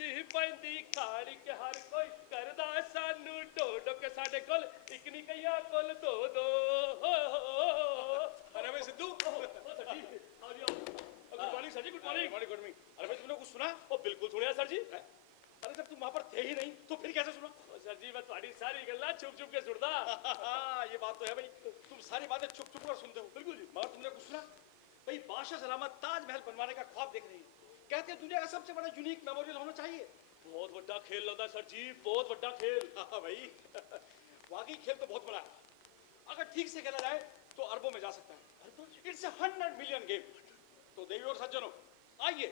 जी पैंदी खाड़ी के हर कोई करदा सानू ढोडो के साडे कोल एक नहीं कईया कोल दो दो अरे भाई सिद्धू सर जी आ गया गुड मॉर्निंग सर जी गुड मॉर्निंग गुड मॉर्निंग। अरे भाई तुमने कुछ सुना? ओ बिल्कुल सुनिया सर जी। अरे जब तुम वहां पर थे ही नहीं तो फिर कैसे सुना? सर जी मैं तुम्हारी सारी गल्ला चुप चुप के सुनदा। ये बात तो है भाई, तुम सारी बातें चुप चुप कर सुनते हो। बिल्कुल जी। मगर तुमने कुछ सुना? भाई बादशाह सलामत ताजमहल बनवाने का ख्वाब देख रही है। कहते हैं दुनिया का सबसे बड़ा यूनिक मेमोरियल होना चाहिए। बहुत बड़ा खेल लगा सर जी, बहुत बड़ा खेल। हाँ भाई वाकई खेल तो बहुत बड़ा है। अगर ठीक से खेला जाए तो अरबों में जा सकता है। It's 100 million game. तो देवी और सज्जनों, आइए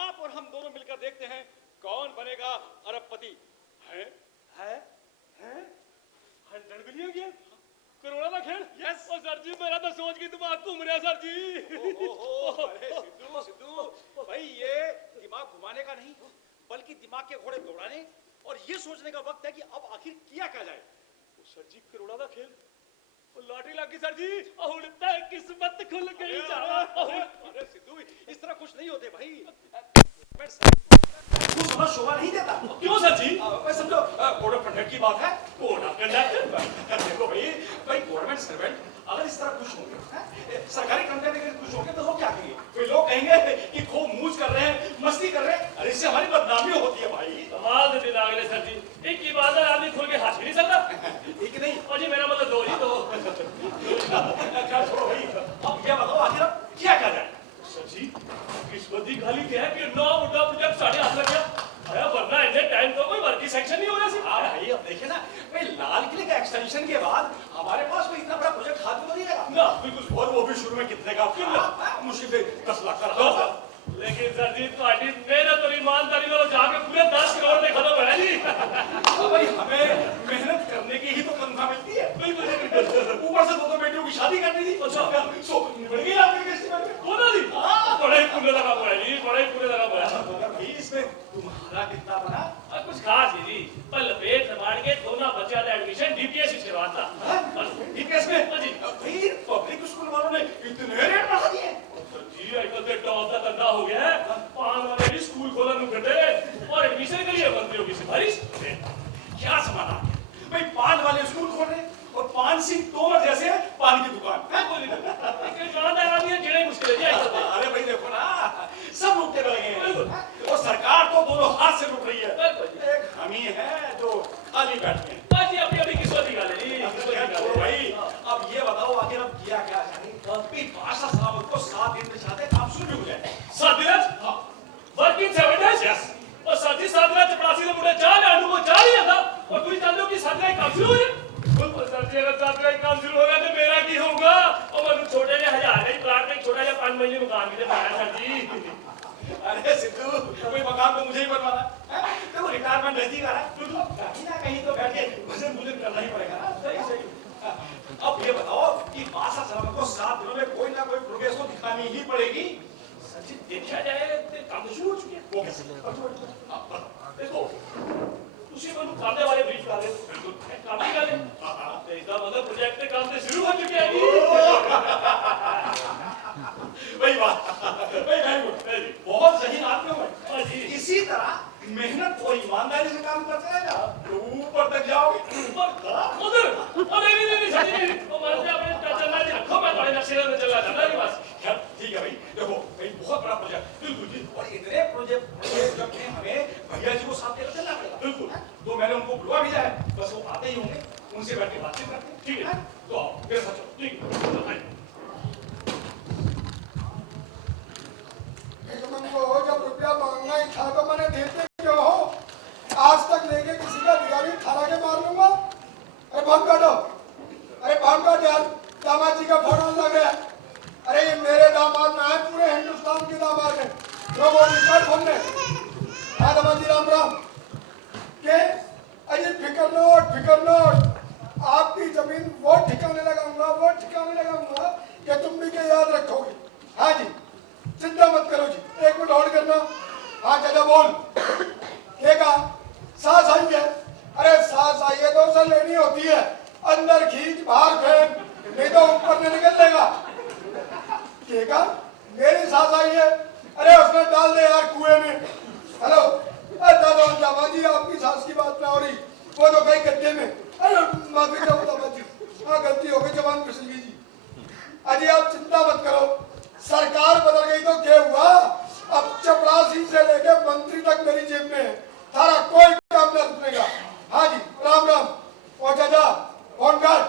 आप और हम दोनों मिलकर देखते हैं कौन बनेगा अरबपति। है 100 मिलियन गेम करोड़ा का खेल। यस और सर जी मेरा तो सोच के दिमाग घूम रहा सर जी। अरे सिद्धू भाई ये दिमाग घुमाने का नहीं बल्कि दिमाग के घोड़े दौड़ाने और ये सोचने का वक्त है कि अब आखिर किया क्या जाए। सर जी करोड़ा का खेल लॉटरी लग गई सर जी। उड़ता है किस्मत खुल गई जावा। अरे सिद्धू इस तरह खुश नहीं होते भाई। कुछ समझ शोभा नहीं देता। क्यों सर जी? मैं समझो कोड ऑफ कंडक्ट की बात है। कोड ऑफ कंडक्ट देखो भाई गवर्नमेंट सर्वेंट अगर इस तरह खुश होंगे, सरकारी कर्मचारी अगर खुश होंगे तो लोग क्या कहेंगे? कोई लोग कहेंगे कि खूब मूज कर रहे हैं, मस्ती कर रहे हैं। अरे इससे हमारी बदनामी होती है भाई। कमाल दिन आ गए सर जी। एक की बात है आदमी खुल के हंस भी नहीं सकता। ठीक नहीं और जी मेरा मतलब दो जी तो क्या छोड़ो भाई। अब ये बताओ आखिर अब किया क्या जाए? सर जी किस्मत की खाली क्या है कि नौ मुद्दा प्रोजेक्ट साढ़े हाथ लग गया। अरे वरना इतने टाइम तो कोई वर्की सेक्शन नहीं हो रहा सी। भाई अब देखिए ना भाई लाल किले का एक्सटेंशन के बाद हमारे पास कोई इतना बड़ा प्रोजेक्ट हाथ में तो नहीं लगा ना बिल्कुल। और वो भी शुरू में कितने का मुश्किल से 10 लाख का रहा। लेकिन सर जी तुम्हारी मेहनत और ईमानदारी वालों जाके पूरे 10 करोड़ में खत्म है जी। भाई हमें मेहनत करने की ही तो तनख्वाह मिलती है। बिल्कुल ऊपर से दो बेटियों की शादी करनी थी। अच्छा सो निबड़ गई आपके फेस्टिवल में। बोला जी बड़ा ही पुण्य लगा पड़ा जी, बड़ा ही पुण्य लगा पड़ा। मगर भाई इसमें तुम्हारा कितना बना? कुछ खास नहीं जी, पर लपेट लबाड़ के दोनों बच्चा का एडमिशन डीपीएस से करवा था। डीपीएस में भाई पब्लिक स्कूल वालों ने इतने रेट बढ़ा दिए। जी आजकल तो टॉप का धंधा हो गया है। पान वाले भी स्कूल खोला नुकते और एडमिशन के लिए मंत्रियों की सिफारिश। क्या समाधान भाई? पान वाले स्कूल खोल रहे और पान सिंह तोमर जैसे पान की दुकान है। अरे भाई देखो ना सब लुटते रह गए और सरकार तो दोनों हाथ से लुट रही है। एक हम ही है जो खाली बैठे हैं। अपनी किस्मत निकाले जी। छोड़ो भाई अब ये बताओ आखिर अब किया क्या जाए? बादशाह सलामत को 7 दिन में चाहते काम शुरू भी हो जाए। 7 दिन वर्किंग 7 days यस। और सर जी 7 दिन चपरासी ने मुझे 4 आलू को 4 ही था और तुम चाहते हो कि 7 दिन काम शुरू हो जाए। सर जी अगर 7 दिन काम शुरू हो गया तो मेरा की होगा? और मैं छोटे से 1000 का प्लाट में छोटा सा 5 महीने मकान भी बनाया सर जी। अरे सिद्धू कोई मकान तो मुझे ही बनवाना है। देखो रिटायरमेंट नजदीक आ रहा है तो कहीं ना कहीं तो बैठ के भजन भुजन करना ही पड़ेगा ना। सही। अब ये बताओ कि बादशाह सलामत को 7 दिनों में कोई ना कोई प्रोग्रेस तो दिखानी ही पड़ेगी। सर जी देखा जाए तो काम तो शुरू हो चुके हैं। वो कैसे? देखो उसी को कांदे वाले ब्रीफ डाले बिल्कुल काम ही डाले। तो इसका मतलब प्रोजेक्ट के काम तो शुरू हो चुके हैं जी। वही बात भाई बहुत सही बात है भाई। इसी तरह मेहनत और ईमानदारी से काम करते हैं ना तो ऊपर तक जाओगे। उधर नहीं सर जी वो मानते अपने चलना जी रखो मैं बड़े नक्शे में चला जाना है बस। ठीक है भाई देखो भाई बहुत बड़ा प्रोजेक्ट बिल्कुल जी। और इतने प्रोजेक्ट जब हमें भैया जी को साथ लेकर चलना पड़ेगा। बिल्कुल तो मैंने उनको बुलवा भी जाए बस वो आते ही होंगे उनसे बैठ के बातचीत करते हैं। ठीक है तो आओ मेरे साथ चलो। ठीक है तुमको जब रुपया मांगना ही था तो मैंने देते क्यों हो? आज तक लेके किसी का दिगारी ठहरा के मार लूंगा। अरे भाग काटो, अरे भाग काट यार। दामाद जी का फोन लग गया। अरे ये मेरे दामाद ना है पूरे हिंदुस्तान के दामाद है। लोगों निकल फोन में। हाँ दामाद जी राम राम। के अरे फिकर नोट आपकी जमीन वो ठिकाने लगाऊंगा कि तुम भी के याद रखोगे। हाँ जी चिंता मत करो जी। 1 मिनट होल्ड करना। हाँ चाचा बोल। क्या कहा? सांस आई है? अरे सांस आई है तो उसे लेनी होती है। अंदर खींच बाहर फेंक नहीं तो ऊपर नहीं निकल लेगा। क्या कहा? मेरी सांस आई है? अरे उसने डाल दे यार कुएं में। हेलो प्रवासी से लेके मंत्री तक मेरी जेब में है, सारा कोई काम न रुकेगा। हाँ जी, राम राम। ओ चाचा, फोन काट।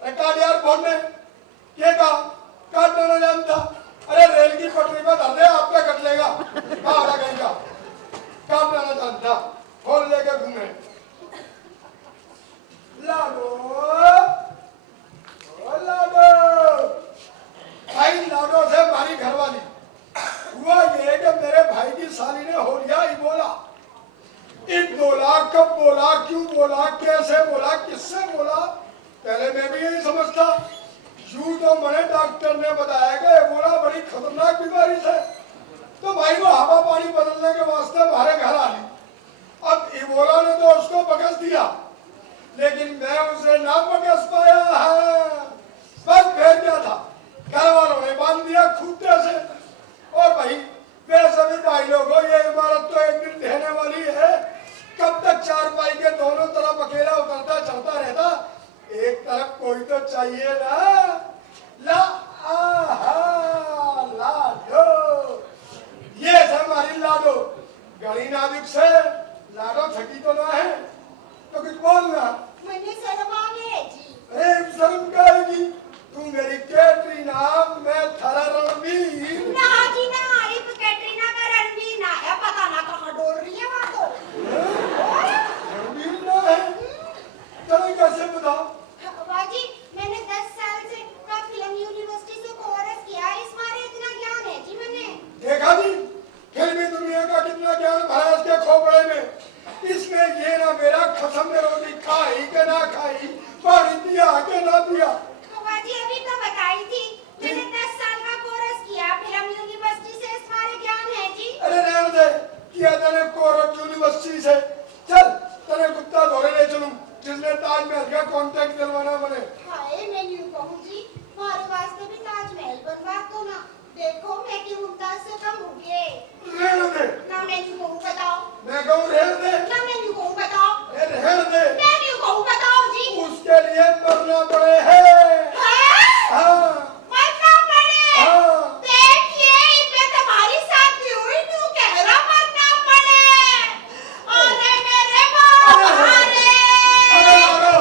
अरे काट यार फोन ने। क्या कहा? काटना ना जानता। अरे रेल की पटरी पर धर दे, आप पे कट लेगा। बावड़ा कहेगा, काटना ना जानता, फोन लेके घूमे। लाडो, ओ लाडो। भाई लाडो से हमारी घरवाली। हुआ ये कि मेरे भाई की साली ने हो लिया इबोला। इबोला कब बोला, क्यों बोला, कैसे बोला, किससे बोला, पहले मैं भी यही समझता। यूं तो मैंने डॉक्टर ने बताया कि इबोला बड़ी खतरनाक बीमारी है, तो भाई वो हवा पानी बदलने के वास्ते हमारे घर आ ली। अब इबोला ने तो उसको बकस दिया, लेकिन मैं उसे ना बकस पाया है। बस फिर क्या था, घर वालों ने बांध दिया खूंटे से। और भाई वैसे भी भाई लोगों, ये इमारत तो एक दिन ढहने वाली है। कब तक चारपाई के दोनों तरफ अकेला उतरता चलता रहता, एक तरफ कोई तो चाहिए ना। ला आहा लाडो, ये है हमारी लाडो। गली नाजुक से लाडो छकी तो ना है, तो कुछ बोलना। मैंने शर्म आ गई जी। अरे शर्म करेगी, तू मेरी कैटरीना, मैं थारा रणबीर। ना जी ना, ये तो कैटरीना का रणबीर ना है, पता ना कहाँ डोल रही है वहाँ तो। रणबीर ना है? चलो कैसे बताओ? बाजी, मैंने 10 साल से का फिल्म यूनिवर्सिटी से कोर्स किया है, इस मारे इतना ज्ञान है जी मैंने। देखा जी, फिल्मी दुनिया का कितना ज्ञान भरा है इसके खोपड़े में। इसमें ये ना मेरा कसम में रोटी खाई के ना खाई, पानी पिया के ना पिया। तो बाजी अभी तो बताई थी, मैंने 10 साल का कोर्स किया फिल्म यूनिवर्सिटी से, इस मारे ज्ञान है जी। अरे रहने दे, किया तने कोर्स यूनिवर्सिटी से। चल तने गुप्ता धोरे ले चलूं, जिसने ताजमहल का कॉन्ट्रैक्ट दिलवाना बने। हाय मैं यूं कहूँ जी, हमारे वास्ते भी ताजमहल बनवा दो ना। देखो मैं की मुमताज से कम हो गए। रहने दे। ना मैं यूं कहूँ बताओ। मैं कहूँ रहने दे। ना मैं यूं कहूँ बताओ। रहने दे। मैं यूं कहूँ बताओ जी। उसके लिए मरना पड़े है। हाँ। मरना पड़े। हाँ। देखिए मैं तुम्हारी शादी हुई क्यों कह रहा मरना पड़े। अरे मेरे बाबा रे। अरे लाडो,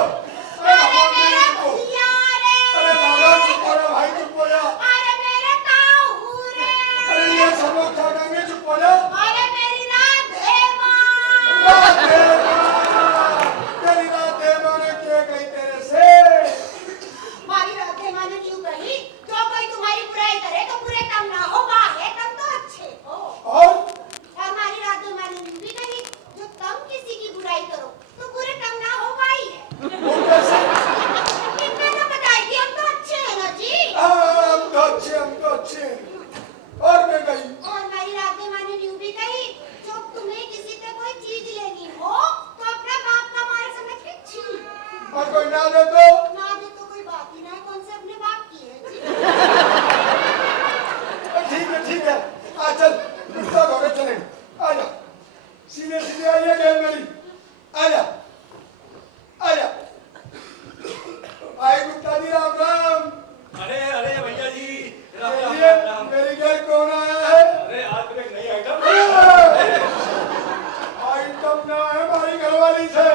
अरे मेरे भैया रे। अरे लाडो चुप हो जा भाई, चुप हो जा। अरे मेरे ताऊ रे। अरे ये सब लोग क्या कहेंगे, चुप हो जा। अरे मेरी राधे माँ। राधे माँ, तेरी राधे माँ ने क्या कही तेरे से? हमारी राधे माँ ने क्यों कही, जो कोई तुम्हारी बुराई करे तो बुरे काम ना हो, वाहे तुम तो अच्छे हो। और हमारी राधे माँ ने भी कही, जो तुम किसी की बुराई करो तो बुरे काम ना हो, वाही है। वो कैसे? इनमें तो बताई थी, हम तो अच्छे हैं ना जी। हाँ, हम तो अच्छे, हम तो अच्छे हैं। और क्या कही? और हमारी राधे माँ ने भी कही, जो तुम्हें किसी से कोई चीज लेनी हो तो अपना बाप का माल समझ के छीन। और कोई ना दे तो? ना दे तो कोई बात ही ना है, कौन से अपने बाप की है जी। ठीक है, आ चल, गुप्ता धोरे चले। आजा, सीधे सीधे आइए गेल मेरी। आजा, आजा। भाई गुप्ता जी राम राम। अरे अरे भैया जी, राम राम ये राम राम। मेरी गेल कौन आया है? अरे आज तो एक नई आइटम। आइटम ना है हमारी घरवाली से।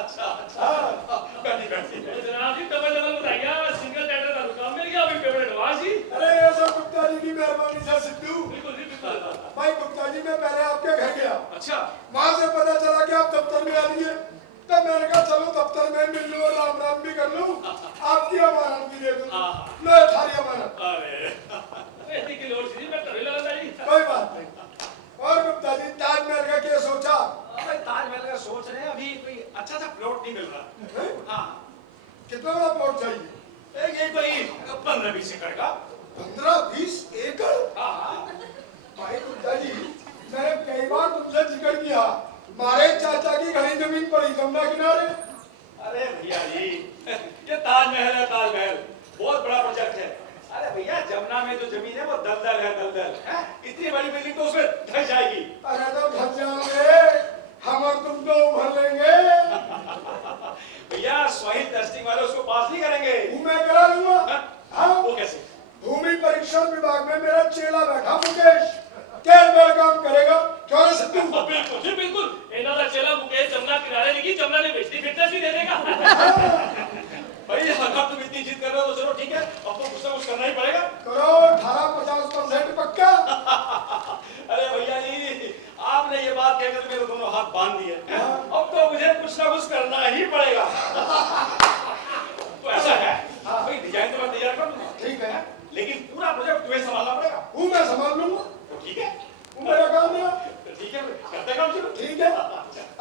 अच्छा अच्छा, बैठी बैठी। जनाब जी डबल डबल बताइए, सिंगल टेंडर का काम मिल गया, अभी पेमेंट एडवांस ही। अरे ये सब गुप्ता जी की मेहरबानी से सिद्धू। बिल्कुल जी बिल्कुल। भाई गुप्ता जी मैं पहले आपके घर गया, अच्छा वहां से पता चला कि आप दफ्तर में आ रही है, तब मैंने कहा चलो दफ्तर में मिल लूं और राम राम भी कर लूं, आपकी अमानत भी दे दूं। लो ये थारी अमानत। अरे इतनी की लोड थी, मैं करे लगा जी। कोई बात नहीं। और गुप्ता जी ताजमहल का क्या सोचा? अरे ताजमहल का सोच रहे हैं, अभी कोई अच्छा सा प्लॉट नहीं मिल रहा। हाँ, कितना बड़ा प्लॉट चाहिए? ये कोई 15-20 एकड़ का। 15-20 एकड़? हाँ भाई गुप्ता जी मैंने कई बार तुमसे जिक्र किया, हमारे चाचा की घनी जमीन पड़ी जमुना किनारे। अरे भैया जी, ये ताजमहल है, ताजमहल बहुत बड़ा प्रोजेक्ट है। अरे भैया जमुना में जो जमीन है वो दलदल है, दलदल है। इतनी बड़ी बिल्डिंग तो उसमें धस जाएगी। अरे तो धस जाओगे, हम और तुम तो उभर लेंगे। भैया सॉइल टेस्टिंग वाले उसको पास नहीं करेंगे। मैं करा लूंगा। हाँ, वो कैसे? भूमि परीक्षण विभाग में मेरा चेला बैठा मुकेश, क्या बड़ा काम करेगा। तू बिल्कुल जी बिल्कुल ਇਹਨਾਂ ਦਾ ਚੇਲਾ ਮੁਕੇਸ਼ ਜਮਨਾ किनारे लिखी जमुना ने बेचती फिटनेस भी दे देगा भाई अगर तुम इतनी जिद कर रहे हो तो चलो ठीक है, अब तो कुछ ना कुछ करना ही पड़ेगा। करो 18-50% पक्का। अरे भैया जी, आपने ये बात कहकर मेरे दोनों हाथ बांध दिए, अब तो मुझे कुछ ना कुछ करना ही पड़ेगा। तो ऐसा है भाई, डिजाइन तो मैं तैयार कर दूंगा, ठीक है, लेकिन पूरा प्रोजेक्ट तुम्हें संभालना पड़ेगा। हूँ मैं संभाल लूंगा। तो ठीक है, हूँ मेरा काम है। तो ठीक है, करते काम शुरू। ठीक है,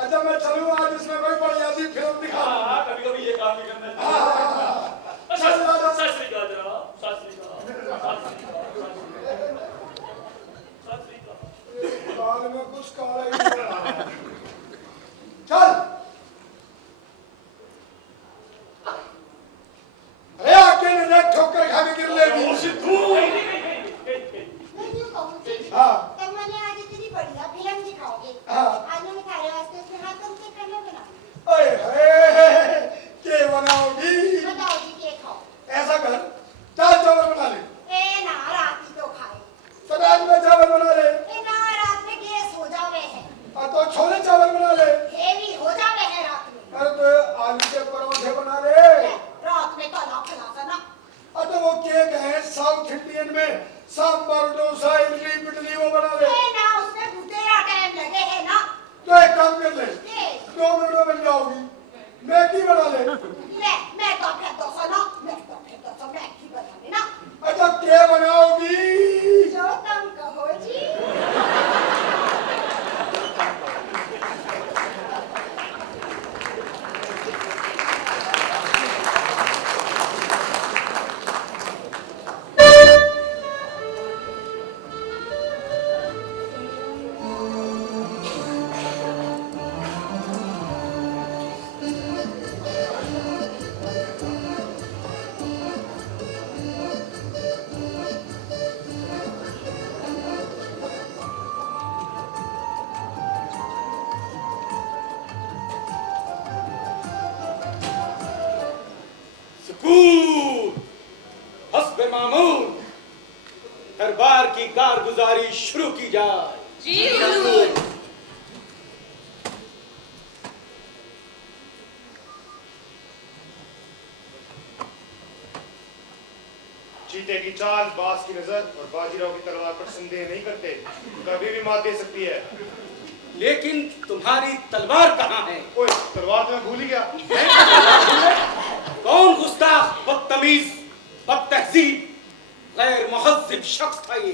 अच्छा मैं चलूँ आज इसमें कोई बढ़िया सी फिल्म दिखा। हाँ, कभी-कभी ये काम भी करना चाहिए। सत श्री अकाल जनाब, सत श्री अकाल, सत श्री अकाल। बाल में कुछ काला ही नहीं रहा। चल अरे आके ने ठोकर खा के गिर लेगी। सिद्धू मैं यूं कहूं जी, हाँ। तब मैंने आज इतनी बढ़िया फिल्म दिखाओगे। हाँ। आज मैं तुम्हारे वास्ते उसमें हाथ तुमसे खाना बना ओए हे के बनाओगी? बताओ जी क्या खाओ? ऐसा कर, दाल चावल बना ले। ए ना रात ही तो खाए। तो रात में चावल बना ले। ए ना रात में गैस हो जावे है। और तो छोले चावल बना ले। हेवी हो जावे है रात में। अरे तो आलू के परोठे बना ले। रात में तला फला ना। और तो वो केक है साउथ इंडियन में, सांबर डोसा इडली पिटली वो बना ले। ए ना उसमें भूतेरा टाइम लगे है ना। तो एक काम कर ले, 2 मिनटों में बन जाओगी। मैगी बना ले। मैं तो फिर तो सुनो, मैं की बना लेना। अच्छा क्या बनाओगी? जो तुम कहो जी। हस्बे मामूल दरबार की कारगुजारी शुरू की जाए। जी हुजूर। चीते की चाल, बाज की नजर और बाजीराव की तलवार पर संदेह नहीं करते, कभी भी मात दे सकती है। लेकिन तुम्हारी तलवार कहाँ है? ओए, तलवार तो मैं भूल ही गया। कौन गुस्ताख, बदतमीज, बदतहजीब, गैर मुहज्जिब शख्स था ये,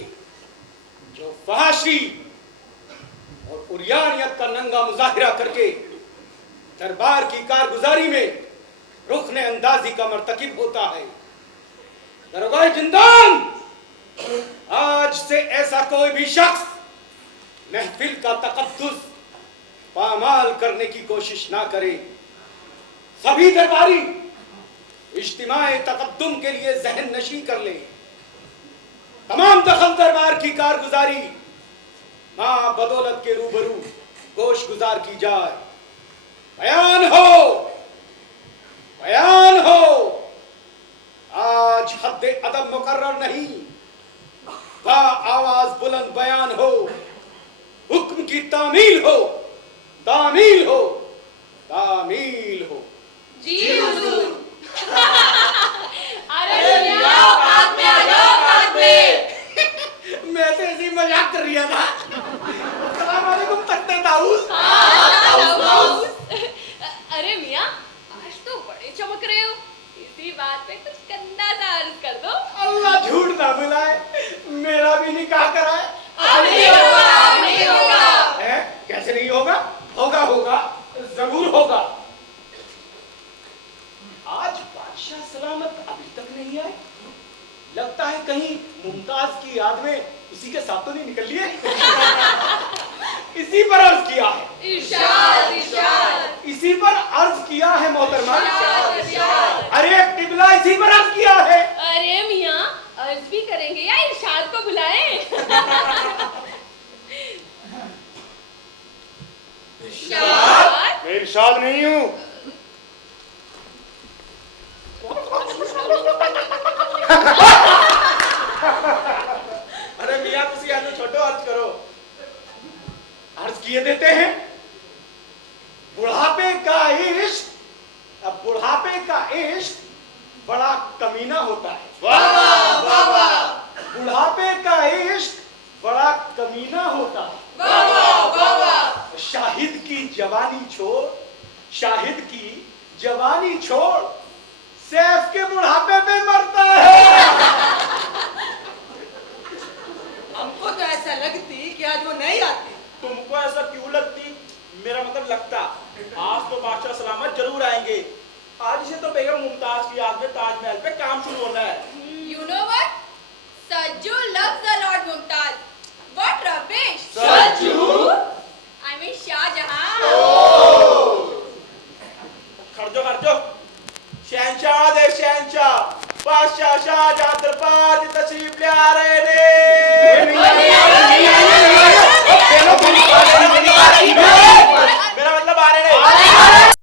जो फहाशी और उरियानियत का नंगा मुजाहिरा करके दरबार की कारगुजारी में रुखने अंदाजी का मर्तकिब होता है। दरोगाए जिंदान, आज से ऐसा कोई भी शख्स महफिल का तकद्दुस पामाल करने की कोशिश ना करे। सभी दरबारी इज्तिमाए तकद्दुम के लिए जहन नशी कर ले। तमाम दखल दरबार की कारगुजारी मां बदौलत के रूबरू गोश गुजार की जाए। बयान हो, बयान हो। आज हद्दे अदब मुकर्रर नहीं, बा आवाज बुलंद बयान हो। हुक्म की तामील हो, तामील हो, तामील हो। जी हुजूर। अरे मियां बात में आ जाओ, बात में। मैं तो ऐसे ही मजाक कर रहा था। अस्सलाम वालेकुम तख्ते दाऊद। अरे मियां, आज तो बड़े चमक रहे हो। इसी बात पे कुछ कंधा सा अर्ज कर दो। अल्लाह झूठ ना बुलाए, मेरा भी निकाह कराए। अब नहीं होगा, अब नहीं होगा। है? कैसे नहीं होगा? होगा, होगा, जरूर होगा। आज बादशाह सलामत अभी तक नहीं आए। लगता है कहीं मुमताज की याद में उसी के साथ तो नहीं निकल लिए। इसी पर अर्ज किया है। इरशाद, इरशाद। इसी पर अर्ज किया है मोहतरमा। इरशाद, इरशाद। अरे टिबला, इसी पर अर्ज किया है। अरे मियां, अर्ज भी करेंगे या इरशाद को बुलाएं? इरशाद? मैं इरशाद नहीं हूँ। अरे मियां, तुसी आनो छोटो अर्ज करो। अर्ज किए देते हैं। बुढ़ापे का इश्क, अब बुढ़ापे का इश्क बड़ा कमीना होता है। वाह वाह वाह बुढ़ापे का इश्क बड़ा कमीना होता है। वाह वाह वाह शाहिद की जवानी छोड़, शाहिद की जवानी छोड़, सैफ के बुढ़ापे पे मरता है। हमको तो ऐसा लगती कि आज वो नहीं आती। तुमको ऐसा क्यों लगती? मेरा मतलब लगता। आज तो बादशाह सलामत जरूर आएंगे। आज से तो बेगम मुमताज की याद में ताजमहल पे काम शुरू होना है। You know what? Sajju loves the Lord Mumtaz. What rubbish! Sachchu? I mean Shahjahan. खर्चो शहंशाह दे शहंशाह बादशाह शाहजहां दरबार की तशरीफ ले आ रहे ने।